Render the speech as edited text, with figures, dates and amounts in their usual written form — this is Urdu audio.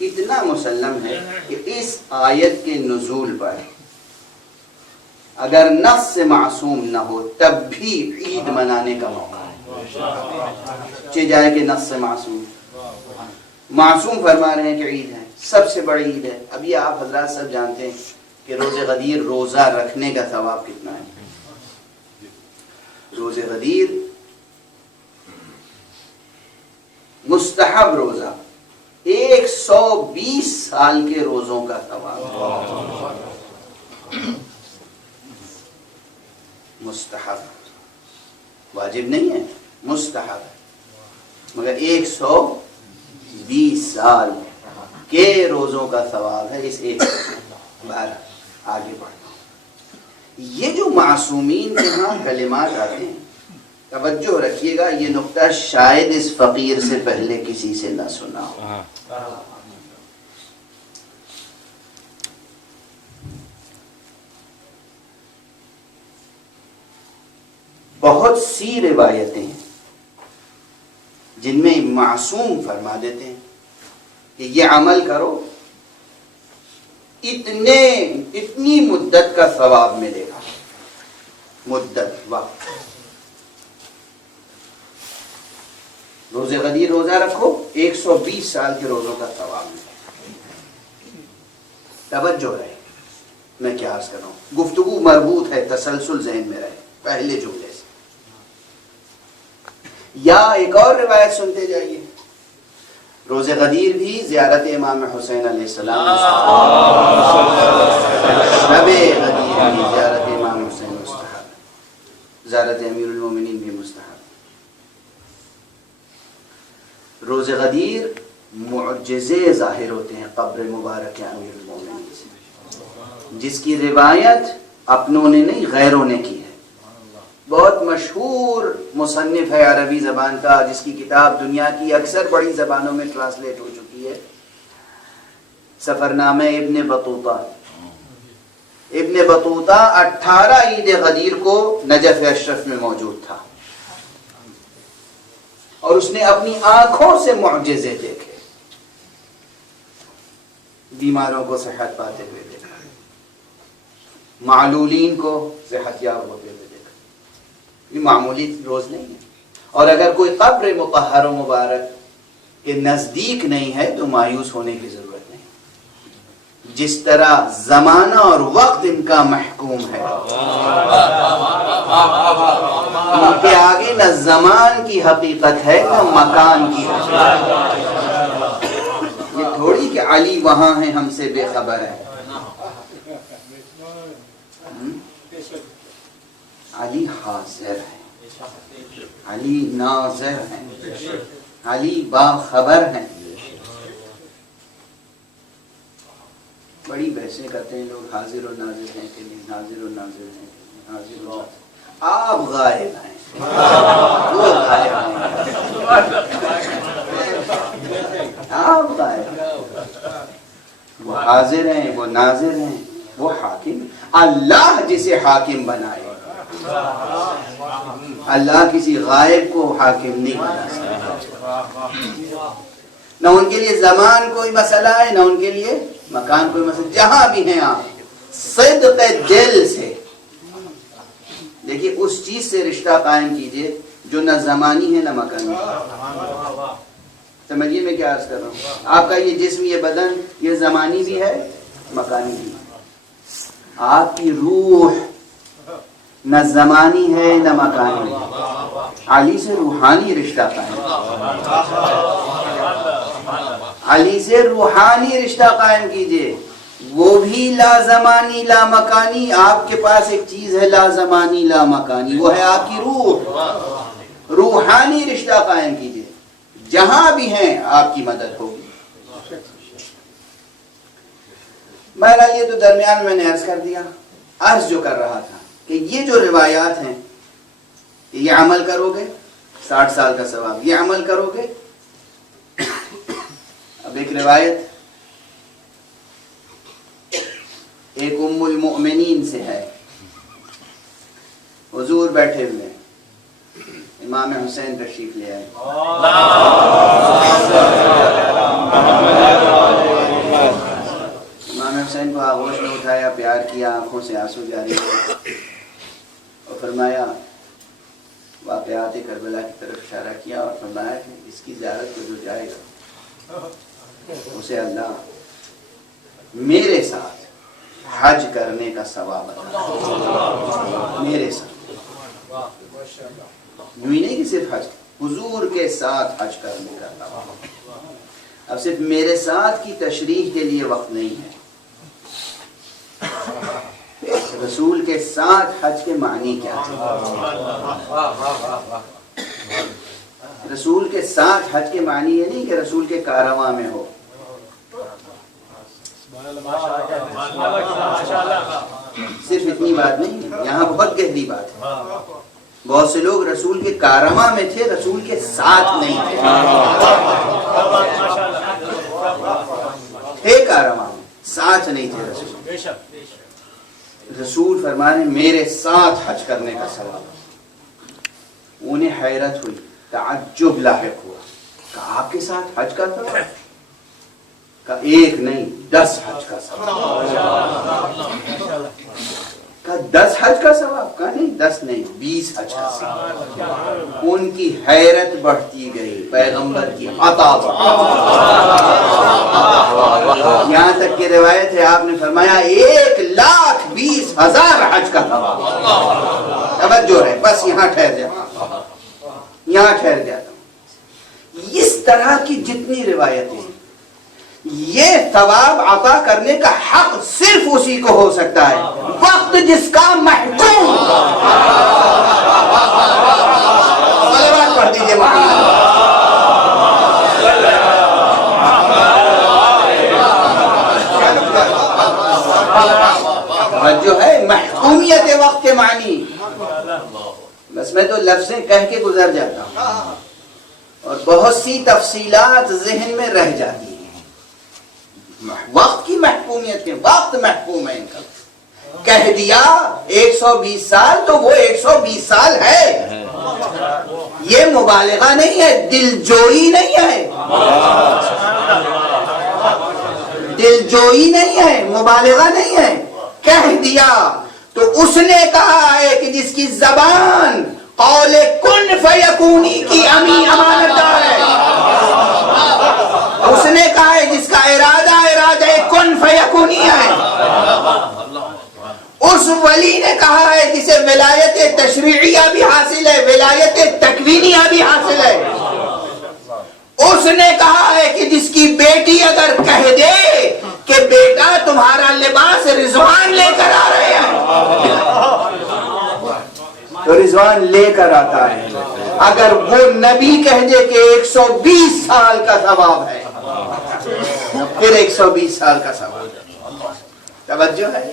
اتنا مسلم ہے کہ اس آیت کے نزول پر اگر نص سے معصوم نہ ہو تب بھی عید منانے کا موقع ہے، چہ جائے کہ نص سے معصوم فرما رہے ہیں کہ عید ہے، سب سے بڑی عید ہے۔ اب یہ آپ حضرات سب جانتے ہیں کہ روزہ غدیر روزہ رکھنے کا ثواب کتنا ہے۔ روزہ غدیر مستحب روزہ 120 سال کے روزوں کا ثواب، مستحب، واجب نہیں ہے، مستحب ہے، مگر 120 سال کے روزوں کا ثواب ہے اس ایک۔ بارہ آگے بڑھتا ہوں، یہ جو معصومین کے ہاں کلمات آتے ہیں، توجہ رکھیے گا، یہ نقطہ شاید اس فقیر سے پہلے کسی سے نہ سنا ہو۔ بہت سی روایتیں ہیں جن میں معصوم فرما دیتے ہیں کہ یہ عمل کرو، اتنی مدت کا ثواب ملے گا، مدت، وقت۔ روزہ غدیر روزہ رکھو، 120 سال کے روزوں کا ثواب ملے گا۔ توجہ رہے، میں کیا عرض کر رہا ہوں، گفتگو مربوط ہے، تسلسل ذہن میں رہے پہلے جملے سے۔ یا ایک اور روایت سنتے جائیے، روزہ غدیر بھی زیارت امام حسین علیہ السلام، شب غدیر بھی زیارت امام حسین مستحب، زیارت امیر المومنین بھی مستحب۔ روزہ غدیر معجزے ظاہر ہوتے ہیں قبر مبارک امیر المومنین سے، جس کی روایت اپنوں نے نہیں غیروں نے کی ہے۔ بہت مشہور مصنف ہے عربی زبان کا، جس کی کتاب دنیا کی اکثر بڑی زبانوں میں ٹرانسلیٹ ہو چکی ہے، سفرنامہ ابن بطوطہ۔ ابن بطوطہ 18 عید غدیر کو نجف اشرف میں موجود تھا، اور اس نے اپنی آنکھوں سے معجزے دیکھے، بیماروں کو صحت پاتے ہوئے دیکھا، معلولین کو صحت یاب ہوتے ہوئے دیکھا۔ یہ معمولی روز نہیں ہے، اور اگر کوئی قبر مطہر و مبارک کے نزدیک نہیں ہے تو مایوس ہونے کی ضرورت نہیں۔ جس طرح زمانہ اور وقت ان کا محکوم ہے، ان کے آگے نہ زمان کی حقیقت ہے نہ مکان کی حقیقت۔ یہ تھوڑی کہ علی وہاں ہیں ہم سے بے خبر ہے، علی حاضر ہے، علی ناظر ہیں، علی باخبر ہیں۔ بڑی بحثیں کرتے ہیں لوگ، حاضر و ناظر ہیں کہ نہیں، حاضر و ناظر ہیں کہ نہیں، حاضر و ناظر۔ آپ غائب ہیں، وہ غائب ہیں، آپ غائب ہیں، وہ حاضر ہیں، وہ ناظر ہیں، وہ حاکم۔ اللہ جسے حاکم بنائے، اللہ کسی غائب کو حاکم نہیں بنا سکتا۔ نہ ان کے لیے زمان کوئی مسئلہ ہے، نہ ان کے لیے مکان کوئی مسئلہ۔ جہاں بھی ہیں آپ صدق دل سے دیکھیے، اس چیز سے رشتہ قائم کیجئے جو نہ زمانی ہے نہ مکانی ہے۔ سمجھیے میں کیا عرض کر رہا ہوں، آپ کا یہ جسم، یہ بدن، یہ زمانی بھی ہے مکانی بھی ہے۔ آپ کی روح نہ زمانی ہے نہ مکانی ہے، علی سے روحانی رشتہ قائم، علی سے روحانی رشتہ قائم کیجئے۔ وہ بھی لا زمانی لا مکانی، آپ کے پاس ایک چیز ہے لا زمانی لا مکانی، وہ ہے آپ کی روح۔ روحانی رشتہ قائم کیجئے، جہاں بھی ہیں آپ کی مدد ہوگی۔ بہرحال یہ تو درمیان میں نے عرض کر دیا۔ عرض جو کر رہا تھا کہ یہ جو روایات ہیں، یہ عمل کرو گے 60 سال کا ثواب، یہ عمل کرو گے۔ اب ایک روایت ایک ام المؤمنین سے ہے، حضور بیٹھے ہوئے، امام حسین تشریف لے آئے، حسین کو آغوش میں اٹھایا، پیار کیا، آنکھوں سے آنسو جاری ہوئے اور فرمایا، واقعات کربلا کی طرف اشارہ کیا اور فرمایا کہ اس کی زیارت کو جو جائے گا اسے اللہ میرے ساتھ حج کرنے کا ثواب عطا، میرے ساتھ، یوں ہی نہیں کہ صرف حج، حضور کے ساتھ حج کرنے کا ثواب۔ اب صرف میرے ساتھ کی تشریح کے لیے وقت نہیں ہے، رسول کے ساتھ حج کے معنی کیا ہے؟ رسول کے ساتھ حج کے معنی یہ نہیں کہ رسول کے کارواں میں ہو، صرف اتنی بات نہیں ہے، یہاں بہت گہری بات ہے۔ بہت سے لوگ رسول کے کارواں میں تھے، رسول کے ساتھ نہیں تھے، تھے کارواں میں، ساتھ نہیں تھے رسول۔ رسول فرمانے میرے ساتھ حج کرنے کا ثواب۔ انہیں حیرت ہوئی، تعجب لاحق ہوا، کہ آپ کے ساتھ حج کا ثواب؟ کہ ایک نہیں 10 حج کا ثواب، کہ 10 حج کا ثواب؟ کہ نہیں 10 نہیں 20 حج کا ثواب۔ ان کی حیرت بڑھتی گئی، پیغمبر کی عطا یہاں تک کہ روایت ہے آپ نے فرمایا 1,20,000 حج کا ثواب۔ توجہ رہے، بس یہاں ٹھہر جاتا ہوں، یہاں ٹھہر جاتا ہوں۔ اس طرح کی جتنی روایتیں، یہ ثواب عطا کرنے کا حق صرف اسی کو ہو سکتا ہے وقت جس کا محکوم۔ صلوات پڑھ دیجئے محمد۔ جو ہے محکومیت وقت کے معنی، بس میں تو لفظیں کہہ کے گزر جاتا ہوں اور بہت سی تفصیلات ذہن میں رہ جاتی ہیں۔ وقت کی محکومیت کے، وقت محکوم ہے ان کا، کہہ دیا 120 سال تو وہ 120 سال ہے، یہ مبالغہ نہیں ہے، دل جوئی نہیں ہے، دل جوئی نہیں ہے، مبالغہ نہیں ہے، کہہ دیا تو اس نے کہا ہے کہ جس کی زبان قول کن فیکونی کی امانت دار ہے، اس نے کہا ہے جس کا ارادہ کن فیکونی ہے، اس ولی نے کہا ہے جسے ولایت تشریعیہ بھی حاصل ہے، ولایت تکوینیہ بھی حاصل ہے، اس نے کہا ہے کہ جس کی بیٹی اگر کہہ دے کہ بیٹا تمہارا لباس رضوان لے کر آ رہے ہیں تو رضوان لے کر آتا ہے، اگر وہ نبی کہہ دے کہ 120 سال کا ثواب ہے پھر 120 سال کا ثواب ہے۔ توجہ ہے؟